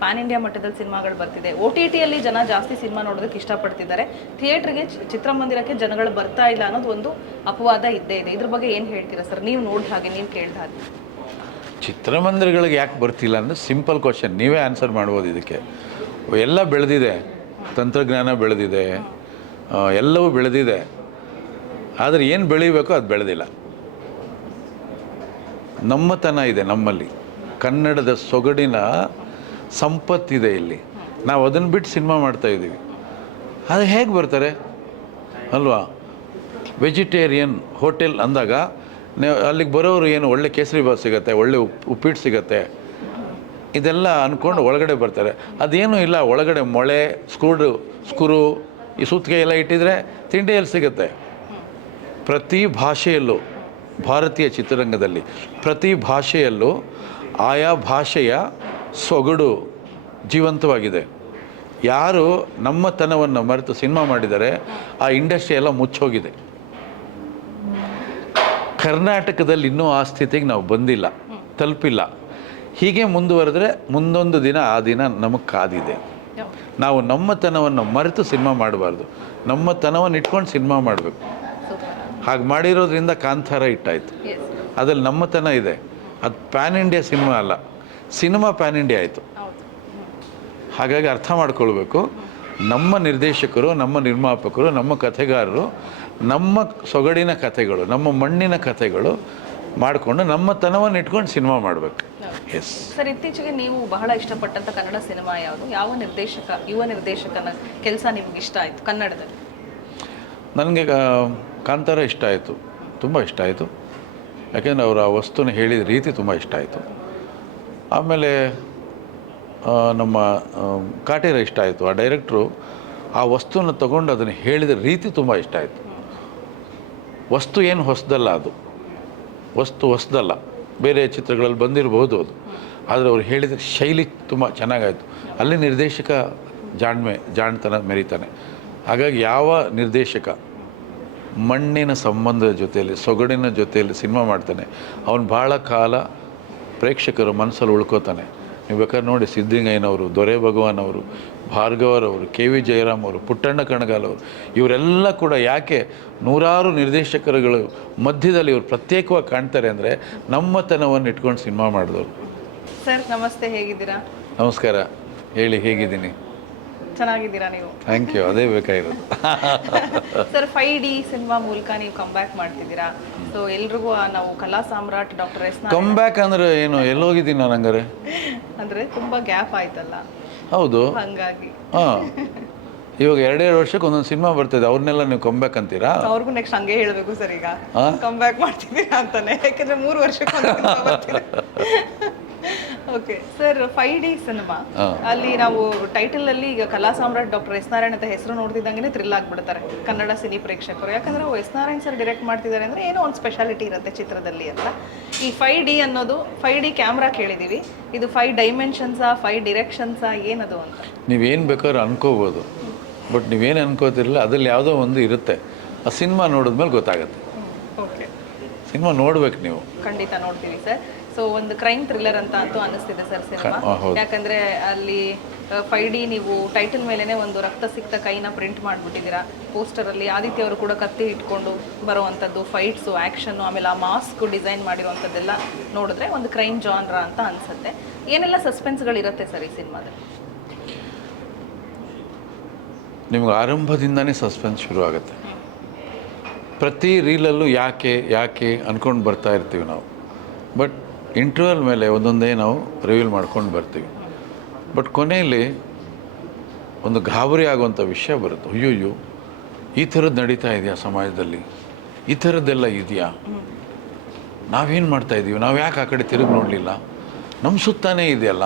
PAN India ಮಟ್ಟದಲ್ಲಿ ಸಿನಿಮಾಗಳು ಬರ್ತಿದೆ. OTTಯಲ್ಲಿ ಜನ ಜಾಸ್ತಿ ಸಿನಿಮಾ ನೋಡೋದಕ್ಕೆ ಇಷ್ಟಪಡ್ತಿದ್ದಾರೆ. ಥಿಯೇಟ್ರಿಗೆ, ಚಿತ್ರಮಂದಿರಕ್ಕೆ ಜನಗಳು ಬರ್ತಾ ಇಲ್ಲ ಅನ್ನೋದು ಒಂದು ಅಪವಾದ ಇದ್ದೇ ಇದೆ. ಇದ್ರ ಬಗ್ಗೆ ಏನು ಹೇಳ್ತೀರಾ ಸರ್? ನೀವು ನೋಡಿದ ಹಾಗೆ, ನೀವು ಕೇಳಿದ ಹಾಗೆ. ಚಿತ್ರಮಂದಿರಗಳಿಗೆ ಯಾಕೆ ಬರ್ತಿಲ್ಲ ಅಂದರೆ ಸಿಂಪಲ್ ಕ್ವಶನ್, ನೀವೇ ಆನ್ಸರ್ ಮಾಡ್ಬೋದು ಇದಕ್ಕೆ. ಎಲ್ಲ ಬೆಳೆದಿದೆ, ತಂತ್ರಜ್ಞಾನ ಬೆಳೆದಿದೆ, ಎಲ್ಲವೂ ಬೆಳೆದಿದೆ. ಆದರೆ ಏನು ಬೆಳಿಬೇಕೋ ಅದು ಬೆಳೆದಿಲ್ಲ. ನಮ್ಮತನ ಇದೆ ನಮ್ಮಲ್ಲಿ, ಕನ್ನಡದ ಸೊಗಡಿನ ಸಂಪತ್ತಿದೆ ಇಲ್ಲಿ. ನಾವು ಅದನ್ನು ಬಿಟ್ಟು ಸಿನಿಮಾ ಮಾಡ್ತಾಯಿದ್ದೀವಿ. ಅದು ಹೇಗೆ ಬರ್ತಾರೆ ಅಲ್ವಾ? ವೆಜಿಟೇರಿಯನ್ ಹೋಟೆಲ್ ಅಂದಾಗ ಅಲ್ಲಿಗೆ ಬರೋರು ಏನು ಒಳ್ಳೆ ಕೇಸರಿ ಬಾತ್ ಸಿಗುತ್ತೆ, ಒಳ್ಳೆ ಉಪ್ಪಿಟ್ಟು ಸಿಗುತ್ತೆ, ಇದೆಲ್ಲ ಅಂದ್ಕೊಂಡು ಒಳಗಡೆ ಬರ್ತಾರೆ. ಅದೇನೂ ಇಲ್ಲ, ಒಳಗಡೆ ಮೊಳೆ, ಸ್ಕೂರು, ಈ ಸುತ್ತಿಗೆ ಎಲ್ಲ ಇಟ್ಟಿದ್ರೆ ತಿಂಡಿ ಎಲ್ಲಿ ಸಿಗುತ್ತೆ? ಪ್ರತಿ ಭಾಷೆಯಲ್ಲೂ, ಭಾರತೀಯ ಚಿತ್ರರಂಗದಲ್ಲಿ ಪ್ರತಿ ಭಾಷೆಯಲ್ಲೂ ಆಯಾ ಭಾಷೆಯ ಸೊಗಡು ಜೀವಂತವಾಗಿದೆ. ಯಾರು ನಮ್ಮತನವನ್ನು ಮರೆತು ಸಿನಿಮಾ ಮಾಡಿದರೆ ಆ ಇಂಡಸ್ಟ್ರಿ ಎಲ್ಲ ಮುಚ್ಚೋಗಿದೆ. ಕರ್ನಾಟಕದಲ್ಲಿ ಇನ್ನೂ ಆ ಸ್ಥಿತಿಗೆ ನಾವು ಬಂದಿಲ್ಲ, ತಲುಪಿಲ್ಲ. ಹೀಗೆ ಮುಂದುವರೆದ್ರೆ ಮುಂದೊಂದು ದಿನ ಆ ದಿನ ನಮಗೆ ಕಾದಿದೆ. ನಾವು ನಮ್ಮತನವನ್ನು ಮರೆತು ಸಿನಿಮಾ ಮಾಡಬಾರ್ದು, ನಮ್ಮತನವನ್ನು ಇಟ್ಕೊಂಡು ಸಿನಿಮಾ ಮಾಡಬೇಕು. ಹಾಗೆ ಮಾಡಿರೋದ್ರಿಂದ ಕಾಂತಾರ ಇಟ್ಟಾಯಿತು. ಅದ್ರಲ್ಲಿ ನಮ್ಮತನ ಇದೆ. ಅದು ಪ್ಯಾನ್ ಇಂಡಿಯಾ ಸಿನಿಮಾ ಅಲ್ಲ, ಸಿನಿಮಾ ಪ್ಯಾನ್ ಇಂಡಿಯಾ ಆಯಿತು. ಹಾಗಾಗಿ ಅರ್ಥ ಮಾಡ್ಕೊಳ್ಬೇಕು, ನಮ್ಮ ನಿರ್ದೇಶಕರು, ನಮ್ಮ ನಿರ್ಮಾಪಕರು, ನಮ್ಮ ಕಥೆಗಾರರು ನಮ್ಮ ಸೊಗಡಿನ ಕಥೆಗಳು, ನಮ್ಮ ಮಣ್ಣಿನ ಕಥೆಗಳು ಮಾಡಿಕೊಂಡು ನಮ್ಮತನವನ್ನು ಇಟ್ಕೊಂಡು ಸಿನಿಮಾ ಮಾಡಬೇಕು. ಎಸ್ ಸರ್, ಇತ್ತೀಚೆಗೆ ನೀವು ಬಹಳ ಇಷ್ಟಪಟ್ಟಂಥ ಕನ್ನಡ ಸಿನಿಮಾ ಯಾವುದು? ಯಾವ ಯುವ ನಿರ್ದೇಶಕನ ಕೆಲಸ ನಿಮ್ಗೆ ಇಷ್ಟ ಆಯಿತು ಕನ್ನಡದಲ್ಲಿ? ನನಗೆ ಕಾಂತಾರ ಇಷ್ಟ ಆಯಿತು, ತುಂಬ ಇಷ್ಟ ಆಯಿತು. ಯಾಕೆಂದರೆ ಅವರು ಆ ವಸ್ತುನ ಹೇಳಿದ ರೀತಿ ತುಂಬ ಇಷ್ಟ ಆಯಿತು. ಆಮೇಲೆ ನಮ್ಮ ಕಾಟೇರ ಇಷ್ಟ ಆಯಿತು. ಆ ಡೈರೆಕ್ಟ್ರು ಆ ವಸ್ತುನ ತಗೊಂಡು ಅದನ್ನು ಹೇಳಿದ ರೀತಿ ತುಂಬ ಇಷ್ಟ ಆಯಿತು. ವಸ್ತು ಏನು ಹೊಸದಲ್ಲ, ಅದು ವಸ್ತು ಹೊಸದಲ್ಲ, ಬೇರೆ ಚಿತ್ರಗಳಲ್ಲಿ ಬಂದಿರಬಹುದು ಅದು. ಆದರೆ ಅವ್ರು ಹೇಳಿದ ಶೈಲಿ ತುಂಬ ಚೆನ್ನಾಗಾಯಿತು. ಅಲ್ಲಿ ನಿರ್ದೇಶಕ ಜಾಣ್ತನ ಮೆರೀತಾನೆ. ಹಾಗಾಗಿ ಯಾವ ನಿರ್ದೇಶಕ ಮಣ್ಣಿನ ಸಂಬಂಧದ ಜೊತೆಯಲ್ಲಿ, ಸೊಗಡಿನ ಜೊತೆಯಲ್ಲಿ ಸಿನಿಮಾ ಮಾಡ್ತಾನೆ, ಅವನು ಭಾಳ ಕಾಲ ಪ್ರೇಕ್ಷಕರ ಮನಸ್ಸಲ್ಲಿ ಉಳ್ಕೋತಾನೆ. ನೀವು ಬೇಕಾದ್ರೆ ನೋಡಿ, ಸಿದ್ಧಲಿಂಗಯ್ಯನವರು, ದೊರೆ ಭಗವಾನ್ ಅವರು, ಭಾರ್ಗವರವರು, KV ಜಯರಾಮ್ ಅವರು, ಪುಟ್ಟಣ್ಣ ಕಣಗಾಲ್ ಅವರು, ಇವರೆಲ್ಲ ಕೂಡ ಯಾಕೆ ನೂರಾರು ನಿರ್ದೇಶಕರುಗಳು ಮಧ್ಯದಲ್ಲಿ ಇವರು ಪ್ರತ್ಯೇಕವಾಗಿ ಕಾಣ್ತಾರೆ ಅಂದರೆ ನಮ್ಮತನವನ್ನು ಇಟ್ಕೊಂಡು ಸಿನಿಮಾ ಮಾಡಿದವರು. ಸರ್ ನಮಸ್ತೆ, ಹೇಗಿದ್ದೀರಾ? ನಮಸ್ಕಾರ, ಹೇಳಿ, ಹೇಗಿದ್ದೀನಿ? ಚೆನ್ನಾಗಿದ್ದೀರಾ ನೀವು? ಥ್ಯಾಂಕ್ ಯು, ಅದೇ ಬೇಕಾಗಿರೋದು. ಸರ್, 5D ಸಿನಿಮಾ ಮೂಲಕ ನೀವು ಕಮ್ಬ್ಯಾಕ್ ಮಾಡ್ತಿದ್ದೀರಾ. ಸೊ ಎಲ್ರಿಗೂ ನಾವು ಕಲಾ ಸಾಮ್ರಾಟ್ ಡಾಕ್ಟರ್ ಎಸ್ ಕಮ್ಬ್ಯಾಕ್ ಅಂದರೆ ಏನು? ಎಲ್ಲೋಗಿದ್ದೀನಿ ನಾನು ಹಂಗಾರೆ? ಅಂದರೆ ತುಂಬ ಗ್ಯಾಪ್ ಆಯ್ತಲ್ಲ, ಹೌದು, ಹಂಗಾಗಿ. ಹಾಂ, ಇವಾಗ 2 ವರ್ಷಕ್ಕೆ ಒಂದೊಂದು ಸಿನಿಮಾ ಬರ್ತಿದೆ, ಅವ್ರನ್ನೆಲ್ಲ ನೀವು ಕಮ್ಬ್ಯಾಕ್ ಅಂತೀರಾ? ಅವ್ರಿಗೂ ನೆಕ್ಸ್ಟ್ ಹಂಗೆ ಹೇಳಬೇಕು ಸರ್, ಈಗ ಕಮ್ಬ್ಯಾಕ್ ಮಾಡ್ತಿದ್ದೀರಾ ಅಂತಾನೆ, ಯಾಕಂದರೆ 3 ವರ್ಷಕ್ಕೆ. ಓಕೆ ಸರ್, 5D ಸಿನಿಮಾ ಅಲ್ಲಿ ನಾವು ಟೈಟಲ್ ಅಲ್ಲಿ ಈಗ ಕಲಾ ಸಾಮ್ರಾಟ್ ಡಾಕ್ಟರ್ ಎಸ್ ನಾರಾಯಣ್ ಅಂತ ಹೆಸರು ನೋಡ್ತಿದ್ದಂಗೆ ಥ್ರಿಲ್ ಆಗ್ಬಿಡ್ತಾರೆ ಕನ್ನಡ ಸಿನಿ ಪ್ರೇಕ್ಷಕರು. ಯಾಕಂದ್ರೆ ಎಸ್ ನಾರಾಯಣ್ ಸರ್ ಡೈರೆಕ್ಟ್ ಮಾಡ್ತಿದ್ದಾರೆ ಅಂದ್ರೆ ಏನೋ ಒಂದು ಸ್ಪೆಷಾಲಿಟಿ ಇರುತ್ತೆ ಚಿತ್ರದಲ್ಲಿ ಅಂತ. ಈ 5D ಅನ್ನೋದು, 5D ಕ್ಯಾಮ್ರಾ ಕೇಳಿದೀವಿ, ಇದು 5 ಡೈಮೆನ್ಷನ್ಸಾ, 5 ಡಿರೆಕ್ಷನ್ಸಾ, ಏನದು ಅಂತ? ನೀವೇನು ಬೇಕಾದ್ರೂ ಅನ್ಕೋಬೋದು, ಬಟ್ ನೀವೇನು ಅನ್ಕೋತಿರಲಿಲ್ಲ, ಅದ್ರಲ್ಲಿ ಯಾವುದೋ ಒಂದು ಇರುತ್ತೆ. ಆ ಸಿನಿಮಾ ನೋಡಿದ್ಮೇಲೆ ಗೊತ್ತಾಗುತ್ತೆ. ಓಕೆ, ಸಿನಿಮಾ ನೋಡ್ಬೇಕು ನೀವು. ಖಂಡಿತ ನೋಡ್ತೀವಿ ಸರ್. ಸೊ ಒಂದು ಕ್ರೈಮ್ ಥ್ರಿಲ್ಲರ್ ಅಂತ ಅಂತೂ ಅನ್ನಿಸ್ತಿದೆ ಸರ್ ಸಿನಿಮಾ. ಯಾಕಂದ್ರೆ ಅಲ್ಲಿ 5D ನೀವು ಟೈಟಲ್ ಮೇಲೆನೆ ಒಂದು ರಕ್ತ ಸಿಕ್ತ ಕೈನ ಪ್ರಿಂಟ್ ಮಾಡಿಬಿಟ್ಟಿದ್ದೀರಾ. ಪೋಸ್ಟರಲ್ಲಿ ಆದಿತ್ಯ ಅವರು ಕೂಡ ಕತ್ತಿ ಇಟ್ಕೊಂಡು ಬರುವಂಥದ್ದು, ಫೈಟ್ಸು, ಆ್ಯಕ್ಷನ್ನು, ಆಮೇಲೆ ಆ ಮಾಸ್ಕ್ ಡಿಸೈನ್ ಮಾಡಿರುವಂಥದ್ದೆಲ್ಲ ನೋಡಿದ್ರೆ ಒಂದು ಕ್ರೈಮ್ ಜಾನ್ರ ಅಂತ ಅನಿಸುತ್ತೆ. ಏನೆಲ್ಲ ಸಸ್ಪೆನ್ಸ್ಗಳಿರುತ್ತೆ ಸರ್ ಈ ಸಿನಿಮಾದಲ್ಲಿ? ನಿಮ್ಗೆ ಆರಂಭದಿಂದನೇ ಸಸ್ಪೆನ್ಸ್ ಶುರು ಆಗುತ್ತೆ. ಪ್ರತಿ ರೀಲಲ್ಲೂ ಯಾಕೆ ಅಂದ್ಕೊಂಡು ಬರ್ತಾ ಇರ್ತೀವಿ ನಾವು, ಬಟ್ ಇಂಟರ್ವಲ್ ಮೇಲೆ ಒಂದೊಂದೇ ನಾವು ರಿವೀಲ್ ಮಾಡ್ಕೊಂಡು ಬರ್ತೀವಿ. ಬಟ್ ಕೊನೆಯಲ್ಲಿ ಒಂದು ಗಾಬರಿ ಆಗುವಂಥ ವಿಷಯ ಬರುತ್ತೆ. ಅಯ್ಯೋ, ಈ ಥರದ್ದು ನಡೀತಾ ಇದೆಯಾ ಸಮಾಜದಲ್ಲಿ, ಈ ಥರದ್ದೆಲ್ಲ ಇದೆಯಾ, ನಾವೇನು ಮಾಡ್ತಾಯಿದ್ದೀವಿ, ನಾವು ಯಾಕೆ ಆ ಕಡೆ ತಿರುಗಿ ನೋಡಲಿಲ್ಲ, ನಮ್ಮ ಸುತ್ತಾನೇ ಇದೆಯಲ್ಲ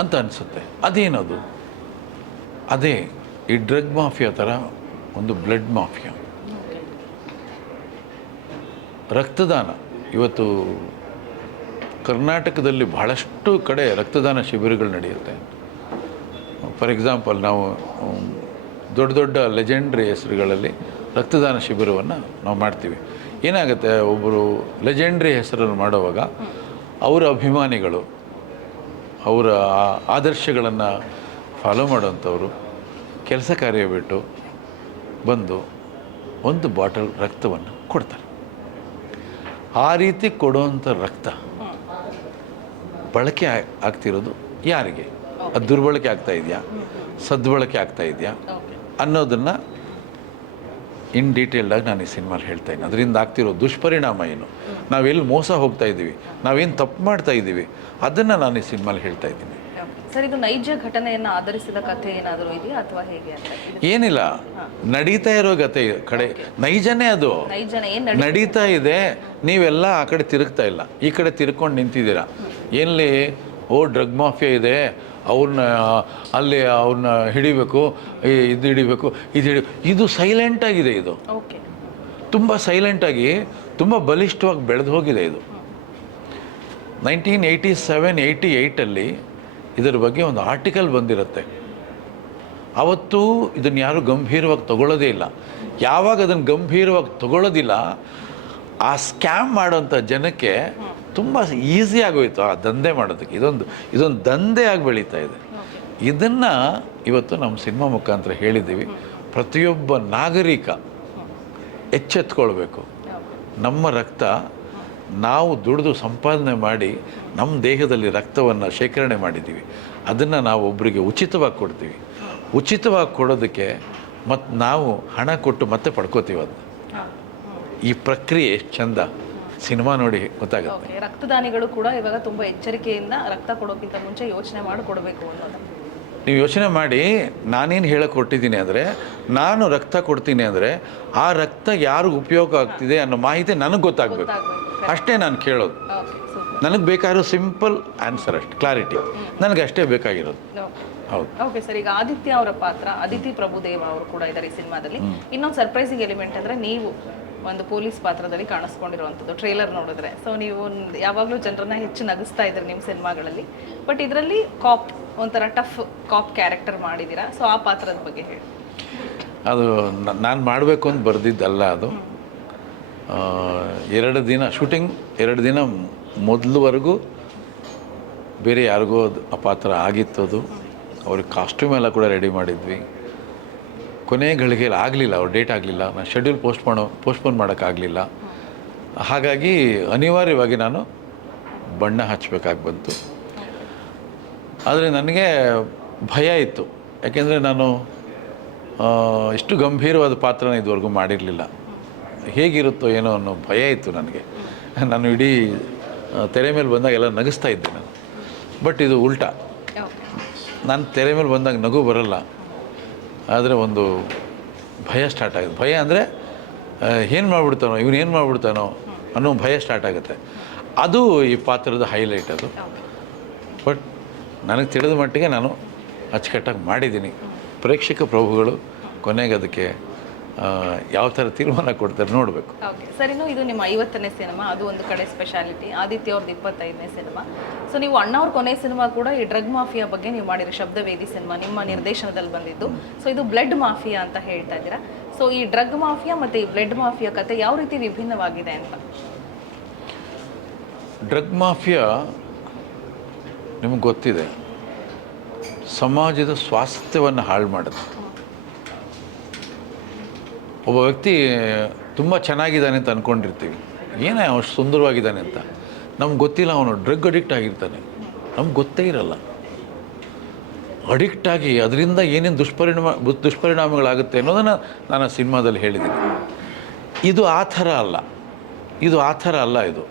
ಅಂತ ಅನಿಸುತ್ತೆ. ಅದೇನದು? ಅದೇ ಈ ಡ್ರಗ್ ಮಾಫಿಯಾ ಥರ ಒಂದು ಬ್ಲಡ್ ಮಾಫಿಯಾ. ರಕ್ತದಾನ ಇವತ್ತು ಕರ್ನಾಟಕದಲ್ಲಿ ಬಹಳಷ್ಟು ಕಡೆ ರಕ್ತದಾನ ಶಿಬಿರಗಳು ನಡೆಯುತ್ತೆ. ಫಾರ್ ಎಕ್ಸಾಂಪಲ್, ನಾವು ದೊಡ್ಡ ದೊಡ್ಡ ಲೆಜೆಂಡ್ರಿ ಹೆಸರುಗಳಲ್ಲಿ ರಕ್ತದಾನ ಶಿಬಿರವನ್ನು ನಾವು ಮಾಡ್ತೀವಿ. ಏನಾಗುತ್ತೆ, ಒಬ್ಬರು ಲೆಜೆಂಡ್ರಿ ಹೆಸರನ್ನು ಮಾಡುವಾಗ ಅವರ ಅಭಿಮಾನಿಗಳು ಅವರ ಆದರ್ಶಗಳನ್ನು ಫಾಲೋ ಮಾಡೋಂಥವ್ರು ಕೆಲಸ ಕಾರ್ಯ ಬಿಟ್ಟು ಬಂದು ಒಂದು ಬಾಟಲ್ ರಕ್ತವನ್ನು ಕೊಡ್ತಾರೆ. ಆ ರೀತಿ ಕೊಡುವಂಥ ರಕ್ತ ಬಳಕೆ ಆಗ್ತಿರೋದು ಯಾರಿಗೆ? ಅದು ದುರ್ಬಳಕೆ ಆಗ್ತಾ ಇದೆಯಾ, ಸದ್ಬಳಕೆ ಆಗ್ತಾ ಇದೆಯಾ ಅನ್ನೋದನ್ನು ಇನ್ ಡೀಟೇಲ್ಡಾಗಿ ನಾನು ಈ ಸಿನಿಮಾಲಿ ಹೇಳ್ತಾ ಇದ್ದೀನಿ. ಅದರಿಂದ ಆಗ್ತಿರೋ ದುಷ್ಪರಿಣಾಮ ಏನು, ನಾವೆಲ್ಲಿ ಮೋಸ ಹೋಗ್ತಾ ಇದ್ದೀವಿ, ನಾವೇನು ತಪ್ಪು ಮಾಡ್ತಾ ಇದ್ದೀವಿ, ಅದನ್ನು ನಾನು ಈ ಸಿನಿಮಾಲಿ ಹೇಳ್ತಾ ಇದ್ದೀನಿ. ಸರ್, ಇದು ನೈಜ ಘಟನೆಯನ್ನು ಆಧರಿಸಿದ ಕಥೆ ಏನಾದರೂ ಇದೆಯಾ ಅಥವಾ ಹೇಗೆ ಅಂತ? ಏನಿಲ್ಲ, ನಡೀತಾ ಇರೋ ಕತೆ ಕಡೆ ನೈಜನೇ ಅದು. ನಡೀತಾ ಇದೆ, ನೀವೆಲ್ಲ ಆ ಕಡೆ ತಿರುಗ್ತಾ ಇಲ್ಲ, ಈ ಕಡೆ ತಿರ್ಕೊಂಡು ನಿಂತಿದ್ದೀರಾ. ಎಲ್ಲಿ ಡ್ರಗ್ ಮಾಫಿಯಾ ಇದೆ, ಅವ್ರನ್ನ ಅಲ್ಲಿ ಅವ್ರನ್ನ ಹಿಡಿಬೇಕು, ಇದು ಹಿಡಿಬೇಕು, ಇದು ಸೈಲೆಂಟಾಗಿದೆ. ಇದು ತುಂಬ ಸೈಲೆಂಟಾಗಿ ತುಂಬ ಬಲಿಷ್ಠವಾಗಿ ಬೆಳೆದು ಹೋಗಿದೆ. ಇದು 1987-88 ಇದರ ಬಗ್ಗೆ ಒಂದು ಆರ್ಟಿಕಲ್ ಬಂದಿರುತ್ತೆ. ಆವತ್ತು ಇದನ್ನು ಯಾರೂ ಗಂಭೀರವಾಗಿ ತಗೊಳ್ಳೋದೇ ಇಲ್ಲ. ಯಾವಾಗ ಅದನ್ನು ಗಂಭೀರವಾಗಿ ತಗೊಳ್ಳೋದಿಲ್ಲ, ಆ ಸ್ಕ್ಯಾಮ್ ಮಾಡೋಂಥ ಜನಕ್ಕೆ ತುಂಬ ಈಸಿ ಆಗೋಯ್ತು ಆ ದಂಧೆ ಮಾಡೋದಕ್ಕೆ. ಇದೊಂದು ದಂಧೆ ಆಗಿ ಬೆಳೀತಾ ಇದೆ. ಇದನ್ನು ಇವತ್ತು ನಮ್ಮ ಸಿನಿಮಾ ಮುಖಾಂತರ ಹೇಳಿದ್ದೀವಿ. ಪ್ರತಿಯೊಬ್ಬ ನಾಗರಿಕ ಎಚ್ಚೆತ್ಕೊಳ್ಬೇಕು. ನಮ್ಮ ರಕ್ತ ನಾವು ದುಡಿದು ಸಂಪಾದನೆ ಮಾಡಿ ನಮ್ಮ ದೇಹದಲ್ಲಿ ರಕ್ತವನ್ನು ಶೇಖರಣೆ ಮಾಡಿದ್ದೀವಿ. ಅದನ್ನು ನಾವು ಒಬ್ಬರಿಗೆ ಉಚಿತವಾಗಿ ಕೊಡ್ತೀವಿ. ಉಚಿತವಾಗಿ ಕೊಡೋದಕ್ಕೆ ಮತ್ತು ನಾವು ಹಣ ಕೊಟ್ಟು ಮತ್ತೆ ಪಡ್ಕೋತೀವಿ. ಅದನ್ನ ಈ ಪ್ರಕ್ರಿಯೆ ಎಷ್ಟು ಚಂದ, ಸಿನಿಮಾ ನೋಡಿ ಗೊತ್ತಾಗುತ್ತೆ. ರಕ್ತದಾನಿಗಳು ಕೂಡ ಇವಾಗ ತುಂಬ ಎಚ್ಚರಿಕೆಯಿಂದ ರಕ್ತ ಕೊಡೋಕ್ಕಿಂತ ಮುಂಚೆ ಯೋಚನೆ ಮಾಡಿ ಕೊಡಬೇಕು ಅನ್ನೋದು. ನೀವು ಯೋಚನೆ ಮಾಡಿ, ನಾನೇನು ಹೇಳಕ್ಕೆ ಹೊರಟಿದ್ದೀನಿ ಅಂದರೆ, ನಾನು ರಕ್ತ ಕೊಡ್ತೀನಿ ಅಂದರೆ ಆ ರಕ್ತ ಯಾರಿಗೂ ಉಪಯೋಗ ಆಗ್ತಿದೆ ಅನ್ನೋ ಮಾಹಿತಿ ನನಗೆ ಗೊತ್ತಾಗಬೇಕು. ಅಷ್ಟೇ ನಾನು ಕೇಳೋದು. ನನಗೆ ಬೇಕಾಗಿರೋ ಸಿಂಪಲ್ ಆನ್ಸರ್, ಅಷ್ಟು ಕ್ಲಾರಿಟಿ ನನಗೆ ಅಷ್ಟೇ ಬೇಕಾಗಿರೋದು. ಹೌದು. ಓಕೆ ಸರ್, ಈಗ ಆದಿತ್ಯ ಅವರ ಪಾತ್ರ ಅದಿತಿ ಪ್ರಭುದೇವ ಅವರು ಕೂಡ ಇದ್ದಾರೆ ಈ ಸಿನಿಮಾದಲ್ಲಿ. ಇನ್ನೊಂದು ಸರ್ಪ್ರೈಸಿಂಗ್ ಎಲಿಮೆಂಟ್ ಅಂದರೆ ನೀವು ಒಂದು ಪೊಲೀಸ್ ಪಾತ್ರದಲ್ಲಿ ಕಾಣಿಸ್ಕೊಂಡಿರುವಂಥದ್ದು ಟ್ರೇಲರ್ ನೋಡಿದ್ರೆ. ಸೊ ನೀವು ಯಾವಾಗಲೂ ಜನರನ್ನ ಹೆಚ್ಚು ನಗಿಸ್ತಾ ಇದ್ದೀರಿ ನಿಮ್ಮ ಸಿನಿಮಾಗಳಲ್ಲಿ, ಬಟ್ ಇದರಲ್ಲಿ ಕಾಪ್, ಒಂಥರ ಟಫ್ ಕಾಪ್ ಕ್ಯಾರೆಕ್ಟರ್ ಮಾಡಿದ್ದೀರಾ. ಸೊ ಆ ಪಾತ್ರದ ಬಗ್ಗೆ ಹೇಳಿ. ಅದು ನಾನು ಮಾಡಬೇಕು ಅಂತ ಬರೆದಿದ್ದಲ್ಲ. ಅದು 2 ದಿನ ಶೂಟಿಂಗ್, 2 ದಿನ ಮೊದಲುವರೆಗೂ ಬೇರೆ ಯಾರಿಗೋ ಆ ಪಾತ್ರ ಆಗಿತ್ತು. ಅದು ಅವ್ರಿಗೆ ಕಾಸ್ಟ್ಯೂಮ್ ಎಲ್ಲ ಕೂಡ ರೆಡಿ ಮಾಡಿದ್ವಿ. ಕೊನೆ ಗಳಿಗೆಯಲ್ಲಿ ಆಗಲಿಲ್ಲ, ಅವ್ರ ಡೇಟ್ ಆಗಲಿಲ್ಲ, ನಾನು ಶೆಡ್ಯೂಲ್ ಪೋಸ್ಟ್ಪೋನ್ ಮಾಡೋಕ್ಕಾಗಲಿಲ್ಲ. ಹಾಗಾಗಿ ಅನಿವಾರ್ಯವಾಗಿ ನಾನು ಬಣ್ಣ ಹಚ್ಚಬೇಕಾಗಿ ಬಂತು. ಆದರೆ ನನಗೆ ಭಯ ಇತ್ತು, ಯಾಕೆಂದರೆ ನಾನು ಇಷ್ಟು ಗಂಭೀರವಾದ ಪಾತ್ರನ ಇದುವರೆಗೂ ಮಾಡಿರಲಿಲ್ಲ. ಹೇಗಿರುತ್ತೋ ಏನೋ ಅನ್ನೋ ಭಯ ಇತ್ತು ನನಗೆ. ನಾನು ಇಡೀ ತೆರೆ ಮೇಲೆ ಬಂದಾಗ ಎಲ್ಲ ನಗಿಸ್ತಾ ಇದ್ದೆ ನಾನು. ಬಟ್ ಇದು ಉಲ್ಟಾ, ನಾನು ತೆರೆ ಮೇಲೆ ಬಂದಾಗ ನಗು ಬರಲ್ಲ, ಆದರೆ ಒಂದು ಭಯ ಸ್ಟಾರ್ಟ್ ಆಗುತ್ತೆ. ಭಯ ಅಂದರೆ ಏನು ಮಾಡಿಬಿಡ್ತಾನೋ, ಇವನು ಮಾಡಿಬಿಡ್ತಾನೋ ಅನ್ನೋ ಭಯ ಸ್ಟಾರ್ಟ್ ಆಗುತ್ತೆ. ಅದು ಈ ಪಾತ್ರದ ಹೈಲೈಟ್ ಅದು. ಬಟ್ ನನಗೆ ತಿಳಿದ ಮಟ್ಟಿಗೆ ನಾನು ಅಚ್ಚುಕಟ್ಟಾಗಿ ಮಾಡಿದ್ದೀನಿ. ಪ್ರೇಕ್ಷಕ ಪ್ರಭುಗಳು ಕೊನೆಗೆ ಅದಕ್ಕೆ ಯಾವ ಥರ ತೀರ್ಮಾನ ಕೊಡ್ತಾರೆ ನೋಡಬೇಕು. ಓಕೆ ಸರ್, ಇನ್ನು ಇದು ನಿಮ್ಮ 50ನೇ ಸಿನಿಮಾ, ಅದು ಒಂದು ಕಡೆ ಸ್ಪೆಷಾಲಿಟಿ. ಆದಿತ್ಯ ಅವ್ರದ್ದು 25ನೇ ಸಿನಿಮಾ. ಸೊ ನೀವು ಅಣ್ಣವ್ರ ಕೊನೆ ಸಿನಿಮಾ ಕೂಡ ಈ ಡ್ರಗ್ ಮಾಫಿಯಾ ಬಗ್ಗೆ ನೀವು ಮಾಡಿರೋ ಶಬ್ದವೇದಿ ಸಿನಿಮಾ ನಿಮ್ಮ ನಿರ್ದೇಶನದಲ್ಲಿ ಬಂದಿದ್ದು. ಸೊ ಇದು ಬ್ಲಡ್ ಮಾಫಿಯಾ ಅಂತ ಹೇಳ್ತಾ ಇದ್ದೀರಾ. ಸೊ ಈ ಡ್ರಗ್ ಮಾಫಿಯಾ ಮತ್ತು ಈ ಬ್ಲಡ್ ಮಾಫಿಯಾ ಕತೆ ಯಾವ ರೀತಿ ವಿಭಿನ್ನವಾಗಿದೆ ಅಂತ? ಡ್ರಗ್ ಮಾಫಿಯಾ ನಿಮಗೆ ಗೊತ್ತಿದೆ, ಸಮಾಜದ ಸ್ವಾಸ್ಥ್ಯವನ್ನು ಹಾಳು ಮಾಡುತ್ತೆ. ಒಬ್ಬ ವ್ಯಕ್ತಿ ತುಂಬ ಚೆನ್ನಾಗಿದ್ದಾನೆ ಅಂತ ಅಂದ್ಕೊಂಡಿರ್ತೀವಿ, ಏನೇ ಅಷ್ಟು ಸುಂದರವಾಗಿದ್ದಾನೆ ಅಂತ. ನಮ್ಗೆ ಗೊತ್ತಿಲ್ಲ ಅವನು ಡ್ರಗ್ ಅಡಿಕ್ಟ್ ಆಗಿರ್ತಾನೆ, ನಮ್ಗೆ ಗೊತ್ತೇ ಇರಲ್ಲ. ಅಡಿಕ್ಟ್ ಆಗಿ ಅದರಿಂದ ಏನೇನು ದುಷ್ಪರಿಣಾಮಗಳಾಗುತ್ತೆ ಅನ್ನೋದನ್ನು ನಾನು ಆ ಸಿನಿಮಾದಲ್ಲಿ ಹೇಳಿದ್ದೀನಿ. ಇದು ಆ ಥರ ಅಲ್ಲ, ಇದು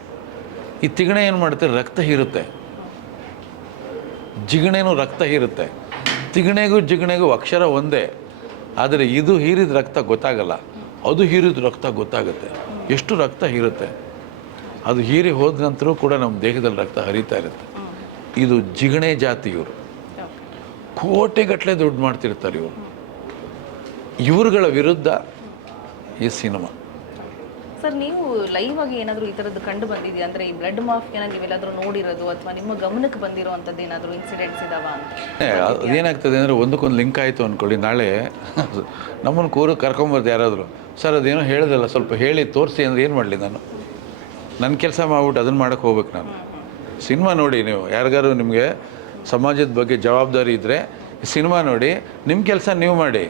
ಈ ತಿಗಣೆ ಏನು ಮಾಡುತ್ತೆ, ರಕ್ತ ಹೀರುತ್ತೆ. ಜಿಗಣೆನೂ ರಕ್ತ ಹೀರುತ್ತೆ. ತಿಗಣೆಗೂ ಜಿಗಣೆಗೂ ಅಕ್ಷರ ಒಂದೇ, ಆದರೆ ಇದು ಹೀರಿದ ರಕ್ತ ಗೊತ್ತಾಗಲ್ಲ, ಅದು ಹೀರಿದ ರಕ್ತ ಗೊತ್ತಾಗುತ್ತೆ. ಎಷ್ಟು ರಕ್ತ ಹೀರುತ್ತೆ, ಅದು ಹೀರಿ ಹೋದ ನಂತರ ಕೂಡ ನಮ್ಮ ದೇಹದಲ್ಲಿ ರಕ್ತ ಹರಿತಾ ಇರುತ್ತೆ. ಇದು ಜಿಗಣೆ ಜಾತಿ. ಇವರು ಕೋಟೆಗಟ್ಟಲೆ ದುಡ್ಡು ಮಾಡ್ತಿರ್ತಾರೆ. ಇವರುಗಳ ವಿರುದ್ಧ ಈ ಸಿನಿಮಾ. ಸರ್, ನೀವು ಲೈವ್ ಆಗಿ ಏನಾದರೂ ಈ ಥರದ್ದು ಕಂಡು ಬಂದಿದೆಯಾ? ಅಂದರೆ ಈ ಬ್ಲಡ್ ಮಾಫಿಯಾನ ನೀವೆಲ್ಲಾದರೂ ನೋಡಿರೋದು ಅಥವಾ ನಿಮ್ಮ ಗಮನಕ್ಕೆ ಬಂದಿರೋವಂಥದ್ದು ಏನಾದರೂ ಇನ್ಸಿಡೆಂಟ್ಸ್ ಇದಾವ ಅಂತ? ಅದೇನಾಗ್ತದೆ ಅಂದರೆ ಒಂದಕ್ಕೊಂದು ಲಿಂಕ್ ಆಯಿತು ಅಂದ್ಕೊಳ್ಳಿ. ನಾಳೆ ನಮ್ಮನ್ನು ಕರ್ಕೊಂಬರ್ದು ಯಾರಾದರೂ, ಸರ್ ಅದೇನೋ ಹೇಳಿದಲ್ಲ ಸ್ವಲ್ಪ ಹೇಳಿ ತೋರಿಸಿ ಅಂದರೆ ಏನು ಮಾಡಲಿ ನಾನು? ನನ್ನ ಕೆಲಸ ಮಾಡ್ಬಿಟ್ಟು ಅದನ್ನು ಮಾಡೋಕ್ಕೆ ಹೋಗ್ಬೇಕು ನಾನು. ಸಿನಿಮಾ ನೋಡಿ ನೀವು, ಯಾರಿಗಾರು ನಿಮಗೆ ಸಮಾಜದ ಬಗ್ಗೆ ಜವಾಬ್ದಾರಿ ಇದ್ದರೆ ಸಿನಿಮಾ ನೋಡಿ, ನಿಮ್ಮ ಕೆಲಸ ನೀವು ಮಾಡಿ.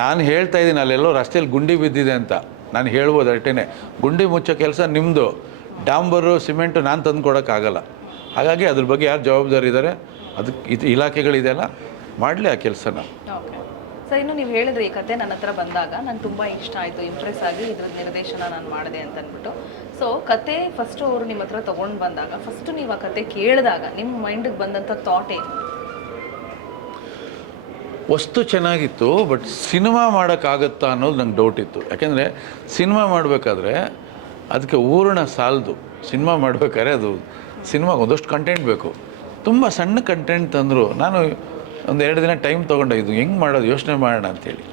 ನಾನು ಹೇಳ್ತಾ ಇದ್ದೀನಿ ಅಲ್ಲೆಲ್ಲೋ ರಸ್ತೆಯಲ್ಲಿ ಗುಂಡಿ ಬಿದ್ದಿದೆ ಅಂತ, ನಾನು ಹೇಳ್ಬೋದು ಅಷ್ಟೇ. ಗುಂಡಿ ಮುಚ್ಚೋ ಕೆಲಸ ನಿಮ್ಮದು, ಡಾಂಬರು ಸಿಮೆಂಟು ನಾನು ತಂದು ಕೊಡೋಕ್ಕಾಗಲ್ಲ. ಹಾಗಾಗಿ ಅದ್ರ ಬಗ್ಗೆ ಯಾರು ಜವಾಬ್ದಾರಿ ಇದ್ದಾರೆ, ಅದಕ್ಕೆ ಇದು ಇಲಾಖೆಗಳಿದೆಯಲ್ಲ, ಮಾಡಲಿ ಆ ಕೆಲಸನ. ಓಕೆ ಸರ್, ಇನ್ನು ನೀವು ಹೇಳಿದ್ರೆ ಈ ಕತೆ ನನ್ನ ಹತ್ರ ಬಂದಾಗ ನಂಗೆ ತುಂಬ ಇಷ್ಟ ಆಯಿತು, ಇಂಪ್ರೆಸ್ ಆಗಿ ಇದ್ರ ನಿರ್ದೇಶನ ನಾನು ಮಾಡಿದೆ ಅಂತ ಅಂದ್ಬಿಟ್ಟು. ಸೊ ಕತೆ ಫಸ್ಟು ಅವರು ನಿಮ್ಮ ಹತ್ರ ತೊಗೊಂಡು ಬಂದಾಗ, ಫಸ್ಟು ನೀವು ಆ ಕತೆ ಕೇಳಿದಾಗ ನಿಮ್ಮ ಮೈಂಡಿಗೆ ಬಂದಂಥ ಥಾಟ್ ಏನು? ವಸ್ತು ಚೆನ್ನಾಗಿತ್ತು, ಬಟ್ ಸಿನಿಮಾ ಮಾಡೋಕ್ಕಾಗತ್ತಾ ಅನ್ನೋದು ನಂಗೆ ಡೌಟ್ ಇತ್ತು. ಯಾಕೆಂದರೆ ಸಿನಿಮಾ ಮಾಡಬೇಕಾದ್ರೆ ಅದಕ್ಕೆ ಊರಣ ಸಾಲದು. ಸಿನಿಮಾ ಮಾಡಬೇಕಾದ್ರೆ ಅದು ಸಿನಿಮಾಗೆ ಒಂದಷ್ಟು ಕಂಟೆಂಟ್ ಬೇಕು. ತುಂಬ ಸಣ್ಣ ಕಂಟೆಂಟ್ ತಂದರು. ನಾನು ಒಂದು 2 ದಿನ ಟೈಮ್ ತೊಗೊಂಡೆ, ಇದು ಹೆಂಗೆ ಮಾಡೋದು ಯೋಚನೆ ಮಾಡೋಣ ಅಂಥೇಳಿ.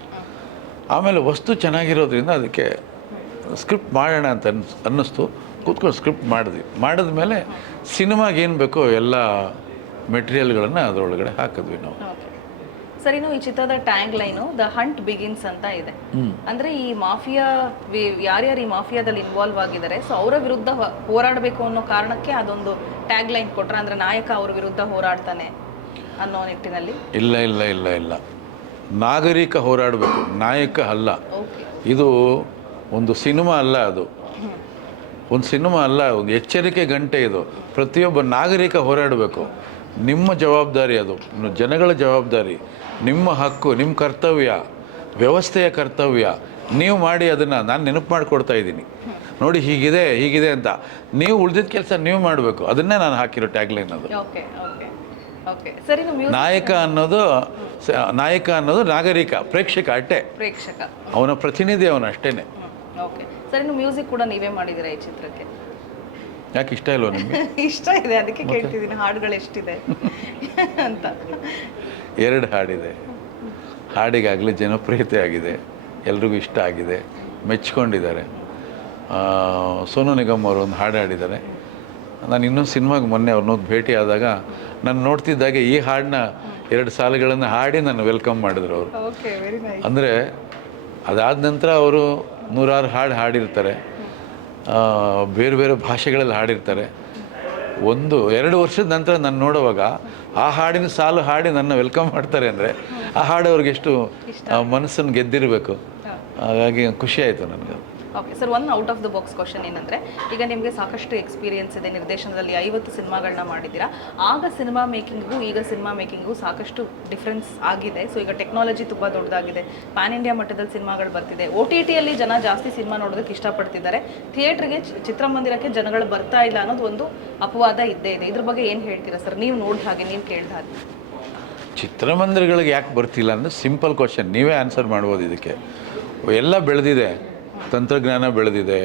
ಆಮೇಲೆ ವಸ್ತು ಚೆನ್ನಾಗಿರೋದ್ರಿಂದ ಅದಕ್ಕೆ ಸ್ಕ್ರಿಪ್ಟ್ ಮಾಡೋಣ ಅಂತ ಅನ್ನಿಸ್ತು. ಕೂತ್ಕೊಂಡು ಸ್ಕ್ರಿಪ್ಟ್ ಮಾಡಿದ್ಮೇಲೆ ಸಿನಿಮಾಗೆ ಏನು ಬೇಕೋ ಎಲ್ಲ ಮೆಟೀರಿಯಲ್ಗಳನ್ನು ಅದರೊಳಗಡೆ ಹಾಕಿದ್ವಿ ನಾವು. ಸರ್, ಇನ್ನು ಈ ಚಿತ್ರದ tag line the Hunt begins ಅಂತ ಇದೆ. ಅಂದ್ರೆ ಈ ಮಾಫಿಯಾ ಯಾರ್ಯಾರು ಈ ಮಾಫಿಯಾದಲ್ಲಿ ಇನ್ವಾಲ್ವ್ ಆಗಿದ್ದಾರೆ, ಸೊ ಅವರ ವಿರುದ್ಧ ಹೋರಾಡಬೇಕು ಅನ್ನೋ ಕಾರಣಕ್ಕೆ ಅದೊಂದು ಟ್ಯಾಗ್ ಲೈನ್ ಕೊಟ್ರ, ಅಂದ್ರೆ ನಾಯಕ ಅವ್ರ ವಿರುದ್ಧ ಹೋರಾಡ್ತಾನೆ ಅನ್ನೋ ನಿಟ್ಟಿನಲ್ಲಿ. ಇಲ್ಲ ಇಲ್ಲ ಇಲ್ಲ ಇಲ್ಲ, ನಾಗರಿಕ ಹೋರಾಡಬೇಕು, ನಾಯಕ ಅಲ್ಲ. ಇದು ಒಂದು ಸಿನಿಮಾ ಅಲ್ಲ, ಅದು ಒಂದು ಸಿನಿಮಾ ಅಲ್ಲ, ಒಂದು ಎಚ್ಚರಿಕೆ ಗಂಟೆ. ಇದು ಪ್ರತಿಯೊಬ್ಬ ನಾಗರಿಕ ಹೋರಾಡಬೇಕು. ನಿಮ್ಮ ಜವಾಬ್ದಾರಿ ಅದು, ಜನಗಳ ಜವಾಬ್ದಾರಿ, ನಿಮ್ಮ ಹಕ್ಕು, ನಿಮ್ಮ ಕರ್ತವ್ಯ, ವ್ಯವಸ್ಥೆಯ ಕರ್ತವ್ಯ. ನೀವು ಮಾಡಿ ಅದನ್ನು ನಾನು ನೆನಪು ಮಾಡಿಕೊಡ್ತಾ ಇದ್ದೀನಿ. ನೋಡಿ ಹೀಗಿದೆ ಹೀಗಿದೆ ಅಂತ, ನೀವು ಉಳಿದಿದ್ದ ಕೆಲಸ ನೀವು ಮಾಡಬೇಕು. ಅದನ್ನೇ ನಾನು ಹಾಕಿರೋ ಟ್ಯಾಗ್ಲೈನ್ ಅದು. ನಾಯಕ ಅನ್ನೋದು ನಾಗರಿಕ, ಪ್ರೇಕ್ಷಕ ಅಷ್ಟೇ, ಪ್ರೇಕ್ಷಕ, ಅವನ ಪ್ರತಿನಿಧಿ ಅವನು ಅಷ್ಟೇನೆ. ಸರ್, ಇನ್ನು ಮ್ಯೂಸಿಕ್ ಕೂಡ ನೀವೇ ಮಾಡಿದ್ದೀರಾ ಈ ಚಿತ್ರಕ್ಕೆ. ಯಾಕೆ ಇಷ್ಟ ಇಲ್ವ ನಿಮಗೆ? ಇಷ್ಟ ಇದೆ, ಅದಕ್ಕೆ ಕೇಳ್ತಿದ್ದೀನಿ ಹಾಡುಗಳು ಎಷ್ಟಿದೆ ಅಂತ. 2 ಹಾಡಿದೆ. ಹಾಡಿಗಾಗಲೇ ಜನಪ್ರಿಯತೆ ಆಗಿದೆ, ಎಲ್ರಿಗೂ ಇಷ್ಟ ಆಗಿದೆ, ಮೆಚ್ಕೊಂಡಿದ್ದಾರೆ. ಸೋನು ನಿಗಮ್ ಅವರು ಒಂದು ಹಾಡು ಹಾಡಿದ್ದಾರೆ. ನಾನು ಇನ್ನೊಂದು ಸಿನಿಮಾಗೆ ಮೊನ್ನೆ ಅವ್ರನ್ನೋದು ಭೇಟಿ ಆದಾಗ ನಾನು ನೋಡ್ತಿದ್ದಾಗೆ ಈ ಹಾಡನ್ನ 2 ಸಾಲುಗಳನ್ನು ಹಾಡಿ ನಾನು ವೆಲ್ಕಮ್ ಮಾಡಿದ್ರು ಅವರು. ಅಂದರೆ ಅದಾದ ನಂತರ ಅವರು 100 ಹಾಡು ಹಾಡಿರ್ತಾರೆ, ಬೇರೆ ಬೇರೆ ಭಾಷೆಗಳಲ್ಲಿ ಹಾಡಿರ್ತಾರೆ. 1-2 ವರ್ಷದ ನಂತರ ನಾನು ನೋಡುವಾಗ ಆ ಹಾಡಿನ ಸಾಲು ಹಾಡಿ ನನ್ನ ವೆಲ್ಕಮ್ ಮಾಡ್ತಾರೆ ಅಂದರೆ ಆ ಹಾಡು ಅವ್ರಿಗೆ ಎಷ್ಟು ಮನಸ್ಸನ್ನು ಗೆದ್ದಿರಬೇಕು. ಹಾಗಾಗಿ ಖುಷಿ ಆಯಿತು ನನಗೆ. Okay sir, one out of the box question ಏನಂದರೆ, ಈಗ ನಿಮಗೆ ಸಾಕಷ್ಟು ಎಕ್ಸ್ಪೀರಿಯನ್ಸ್ ಇದೆ, ನಿರ್ದೇಶನದಲ್ಲಿ 50 ಸಿನಿಮಾಗಳನ್ನ ಮಾಡಿದ್ದೀರಾ. ಆಗ ಸಿನಿಮಾ ಮೇಕಿಂಗಿಗೂ ಈಗ ಸಿನಿಮಾ ಮೇಕಿಂಗಿಗೂ ಸಾಕಷ್ಟು ಡಿಫ್ರೆನ್ಸ್ ಆಗಿದೆ. ಸೊ ಈಗ ಟೆಕ್ನಾಲಜಿ ತುಂಬ ದೊಡ್ಡದಾಗಿದೆ, ಪ್ಯಾನ್ ಇಂಡಿಯಾ ಮಟ್ಟದಲ್ಲಿ ಸಿನಿಮಾಗಳು ಬರ್ತಿದೆ, OTTಯಲ್ಲಿ ಜನ ಜಾಸ್ತಿ ಸಿನಿಮಾ ನೋಡೋದಕ್ಕೆ ಇಷ್ಟಪಡ್ತಿದ್ದಾರೆ, ಥಿಯೇಟ್ರಿಗೆ ಚಿತ್ರಮಂದಿರಕ್ಕೆ ಜನಗಳು ಬರ್ತಾ ಇಲ್ಲ ಅನ್ನೋದು ಒಂದು ಅಪವಾದ ಇದ್ದೇ ಇದೆ. ಇದ್ರ ಬಗ್ಗೆ ಏನು ಹೇಳ್ತೀರಾ ಸರ್, ನೀವು ನೋಡಿದ ಹಾಗೆ, ನೀವು ಕೇಳಿದ ಹಾಗೆ? ಚಿತ್ರಮಂದಿರಗಳಿಗೆ ಯಾಕೆ ಬರ್ತಿಲ್ಲ ಅಂದರೆ ಸಿಂಪಲ್ ಕ್ವಶನ್, ನೀವೇ ಆನ್ಸರ್ ಮಾಡ್ಬೋದು ಇದಕ್ಕೆ. ಎಲ್ಲ ಬೆಳೆದಿದೆ, ತಂತ್ರಜ್ಞಾನ ಬೆಳೆದಿದೆ,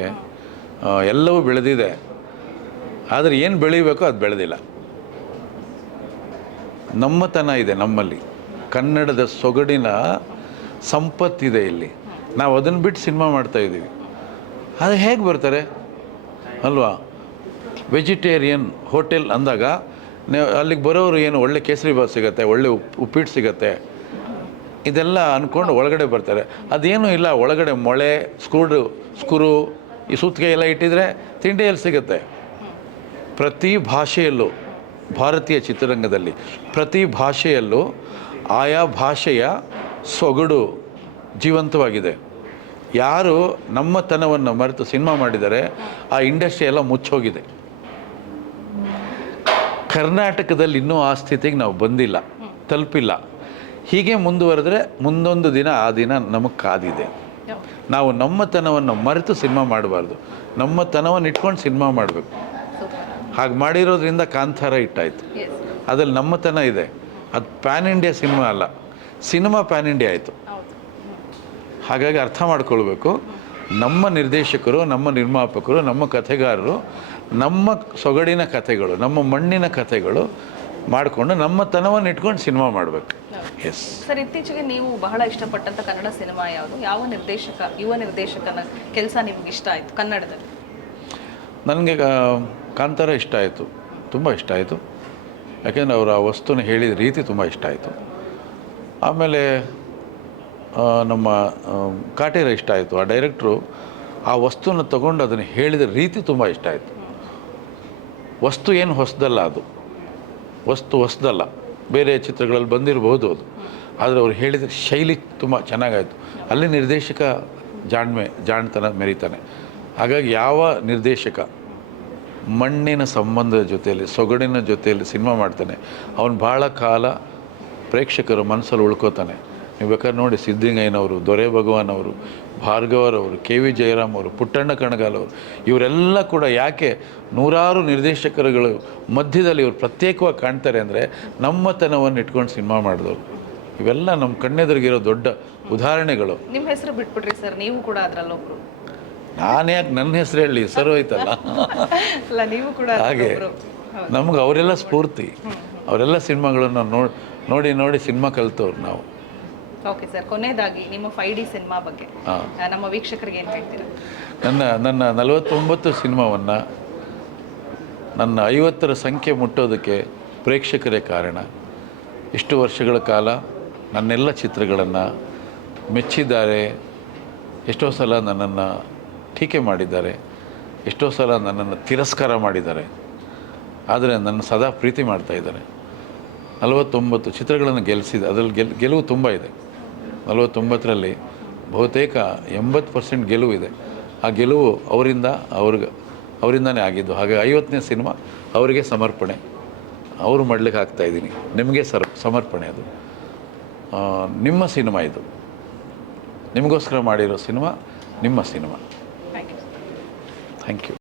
ಎಲ್ಲವೂ ಬೆಳೆದಿದೆ, ಆದರೆ ಏನು ಬೆಳಿಬೇಕೋ ಅದು ಬೆಳೆದಿಲ್ಲ. ನಮ್ಮತನ ಇದೆ ನಮ್ಮಲ್ಲಿ, ಕನ್ನಡದ ಸೊಗಡಿನ ಸಂಪತ್ತಿದೆ ಇಲ್ಲಿ. ನಾವು ಅದನ್ನು ಬಿಟ್ಟು ಸಿನಿಮಾ ಮಾಡ್ತಾಯಿದ್ದೀವಿ. ಅದು ಹೇಗೆ ಬರ್ತಾರೆ ಅಲ್ವಾ? ವೆಜಿಟೇರಿಯನ್ ಹೋಟೆಲ್ ಅಂದಾಗ ಅಲ್ಲಿಗೆ ಬರೋರು ಏನು ಒಳ್ಳೆ ಕೇಸರಿಬಾತ್ ಸಿಗುತ್ತೆ, ಒಳ್ಳೆ ಉಪ್ಪಿಟ್ಟು ಸಿಗುತ್ತೆ, ಇದೆಲ್ಲ ಅಂದ್ಕೊಂಡು ಒಳಗಡೆ ಬರ್ತಾರೆ. ಅದೇನೂ ಇಲ್ಲ, ಒಳಗಡೆ ಮೊಳೆ, ಸ್ಕ್ರೂ, ಈ ಸುತ್ತಿಗೆ ಎಲ್ಲ ಇಟ್ಟಿದ್ರೆ ತಿಂಡಿ ಎಲ್ಲಿ ಸಿಗುತ್ತೆ? ಪ್ರತಿ ಭಾಷೆಯಲ್ಲೂ, ಭಾರತೀಯ ಚಿತ್ರರಂಗದಲ್ಲಿ ಪ್ರತಿ ಭಾಷೆಯಲ್ಲೂ ಆಯಾ ಭಾಷೆಯ ಸೊಗಡು ಜೀವಂತವಾಗಿದೆ. ಯಾರು ನಮ್ಮತನವನ್ನು ಮರೆತು ಸಿನಿಮಾ ಮಾಡಿದ್ದಾರೆ, ಆ ಇಂಡಸ್ಟ್ರಿ ಎಲ್ಲ ಮುಚ್ಚೋಗಿದೆ. ಕರ್ನಾಟಕದಲ್ಲಿ ಇನ್ನೂ ಆ ಸ್ಥಿತಿಗೆ ನಾವು ಬಂದಿಲ್ಲ, ತಲುಪಿಲ್ಲ. ಹೀಗೆ ಮುಂದುವರೆದ್ರೆ ಮುಂದೊಂದು ದಿನ ಆ ದಿನ ನಮಗೆ ಕಾದಿದೆ. ನಾವು ನಮ್ಮತನವನ್ನು ಮರೆತು ಸಿನಿಮಾ ಮಾಡಬಾರ್ದು, ನಮ್ಮತನವನ್ನು ಇಟ್ಕೊಂಡು ಸಿನಿಮಾ ಮಾಡಬೇಕು. ಹಾಗೆ ಮಾಡಿರೋದ್ರಿಂದ ಕಾಂತಾರ ಇಟ್ಟಾಯಿತು. ಅದ್ರಲ್ಲಿ ನಮ್ಮತನ ಇದೆ. ಅದು ಪ್ಯಾನ್ ಇಂಡಿಯಾ ಸಿನಿಮಾ ಅಲ್ಲ, ಸಿನಿಮಾ ಪ್ಯಾನ್ ಇಂಡಿಯಾ ಆಯಿತು. ಹಾಗಾಗಿ ಅರ್ಥ ಮಾಡ್ಕೊಳ್ಬೇಕು, ನಮ್ಮ ನಿರ್ದೇಶಕರು, ನಮ್ಮ ನಿರ್ಮಾಪಕರು, ನಮ್ಮ ಕಥೆಗಾರರು ನಮ್ಮ ಸೊಗಡಿನ ಕಥೆಗಳು, ನಮ್ಮ ಮಣ್ಣಿನ ಕಥೆಗಳು ಮಾಡಿಕೊಂಡು ನಮ್ಮತನವನ್ನು ಇಟ್ಕೊಂಡು ಸಿನಿಮಾ ಮಾಡಬೇಕು. ಎಸ್ ಸರ್, ಇತ್ತೀಚೆಗೆ ನೀವು ಬಹಳ ಇಷ್ಟಪಟ್ಟಂಥ ಕನ್ನಡ ಸಿನಿಮಾ ಯಾವುದು? ಯಾವ ನಿರ್ದೇಶಕ, ಯುವ ನಿರ್ದೇಶಕನ ಕೆಲಸ ನಿಮ್ಗೆ ಇಷ್ಟ ಆಯಿತು ಕನ್ನಡದಲ್ಲಿ? ನನಗೆ ಕಾಂತಾರ ಇಷ್ಟ ಆಯಿತು, ತುಂಬ ಇಷ್ಟ ಆಯಿತು. ಯಾಕೆಂದರೆ ಅವರು ಆ ವಸ್ತುನ ಹೇಳಿದ ರೀತಿ ತುಂಬ ಇಷ್ಟ ಆಯಿತು. ಆಮೇಲೆ ನಮ್ಮ ಕಾಟೇರ ಇಷ್ಟ ಆಯಿತು. ಆ ಡೈರೆಕ್ಟ್ರು ಆ ವಸ್ತುನ ತೊಗೊಂಡು ಅದನ್ನು ಹೇಳಿದ ರೀತಿ ತುಂಬ ಇಷ್ಟ ಆಯಿತು. ವಸ್ತು ಏನು ಹೊಸದಲ್ಲ, ಅದು ಹೊಸ್ದಲ್ಲ, ಬೇರೆ ಚಿತ್ರಗಳಲ್ಲಿ ಬಂದಿರಬಹುದು ಅದು, ಆದರೆ ಅವ್ರು ಹೇಳಿದ ಶೈಲಿ ತುಂಬ ಚೆನ್ನಾಗಾಯಿತು. ಅಲ್ಲಿ ನಿರ್ದೇಶಕ ಜಾಣ್ತನ ಮೆರಿತಾನೆ. ಹಾಗಾಗಿ ಯಾವ ನಿರ್ದೇಶಕ ಮಣ್ಣಿನ ಸಂಬಂಧದ ಜೊತೆಯಲ್ಲಿ, ಸೊಗಡಿನ ಜೊತೆಯಲ್ಲಿ ಸಿನಿಮಾ ಮಾಡ್ತಾನೆ, ಅವನು ಭಾಳ ಕಾಲ ಪ್ರೇಕ್ಷಕರ ಮನಸ್ಸಲ್ಲಿ ಉಳ್ಕೋತಾನೆ. ನೀವು ಬೇಕಾದ್ರೆ ನೋಡಿ, ಸಿದ್ಧಲಿಂಗಯ್ಯನವರು, ದೊರೆ ಭಗವಾನ್ ಅವರು, ಭಾರ್ಗವರವರು, ಕೆ ವಿ ಜಯರಾಮ್ ಅವರು, ಪುಟ್ಟಣ್ಣ ಕಣಗಾಲ್ ಅವರು, ಇವರೆಲ್ಲ ಕೂಡ ಯಾಕೆ ನೂರಾರು ನಿರ್ದೇಶಕರುಗಳು ಮಧ್ಯದಲ್ಲಿ ಇವರು ಪ್ರತ್ಯೇಕವಾಗಿ ಕಾಣ್ತಾರೆ ಅಂದರೆ ನಮ್ಮತನವನ್ನು ಇಟ್ಕೊಂಡು ಸಿನಿಮಾ ಮಾಡಿದವರು. ಇವೆಲ್ಲ ನಮ್ಮ ಕಣ್ಣೆದುರಿಗಿರೋ ದೊಡ್ಡ ಉದಾಹರಣೆಗಳು. ನಿಮ್ಮ ಹೆಸರು ಬಿಟ್ಬಿಟ್ರಿ ಸರ್, ನೀವು ಕೂಡ ಅದರಲ್ಲೊಬ್ರು. ನಾನು ಯಾಕೆ ನನ್ನ ಹೆಸರು ಹೇಳಿ, ಸರ್ ಹೋಯ್ತಲ್ಲ. ಅಲ್ಲ, ನೀವು ಕೂಡ ಹಾಗೆ ನಮ್ಗೆ ಅವರೆಲ್ಲ ಸ್ಫೂರ್ತಿ. ಅವರೆಲ್ಲ ಸಿನಿಮಾಗಳನ್ನು ನೋಡಿ ಸಿನಿಮಾ ಕಲಿತವ್ರು ನಾವು. ಓಕೆ ಸರ್, ಕೊನೆಯದಾಗಿ ನಿಮ್ಮ 5D ಸಿನಿಮಾ ಬಗ್ಗೆ ನಮ್ಮ ವೀಕ್ಷಕರಿಗೆ ಏನು ಹೇಳ್ತೀರಾ? ನನ್ನ 49 ಸಿನಿಮಾವನ್ನು ನನ್ನ 50ರ ಸಂಖ್ಯೆ ಮುಟ್ಟೋದಕ್ಕೆ ಪ್ರೇಕ್ಷಕರೇ ಕಾರಣ. ಇಷ್ಟು ವರ್ಷಗಳ ಕಾಲ ನನ್ನೆಲ್ಲ ಚಿತ್ರಗಳನ್ನು ಮೆಚ್ಚಿದ್ದಾರೆ. ಎಷ್ಟೋ ಸಲ ನನ್ನನ್ನು ಟೀಕೆ ಮಾಡಿದ್ದಾರೆ, ಎಷ್ಟೋ ಸಲ ನನ್ನನ್ನು ತಿರಸ್ಕಾರ ಮಾಡಿದ್ದಾರೆ, ಆದರೆ ನನ್ನ ಸದಾ ಪ್ರೀತಿ ಮಾಡ್ತಾಯಿದ್ದಾರೆ. 49 ಚಿತ್ರಗಳನ್ನು ಗೆಲ್ಲಿಸಿದೆ. ಅದರಲ್ಲಿ ಗೆಲುವು ತುಂಬ ಇದೆ. 49ರಲ್ಲಿ ಬಹುತೇಕ 80% ಗೆಲುವಿದೆ. ಆ ಗೆಲುವು ಅವರಿಂದನೇ ಆಗಿದ್ದು. ಹಾಗೆ 50ನೇ ಸಿನಿಮಾ ಅವರಿಗೆ ಸಮರ್ಪಣೆ. ಅವರು ಮಾಡಲಿಕ್ಕೆ ಆಗ್ತಾಯಿದ್ದೀನಿ. ನಿಮಗೆ ಸಮರ್ಪಣೆ. ಅದು ನಿಮ್ಮ ಸಿನಿಮಾ, ಇದು ನಿಮಗೋಸ್ಕರ ಮಾಡಿರೋ ಸಿನಿಮಾ, ನಿಮ್ಮ ಸಿನಿಮಾ. Thank you.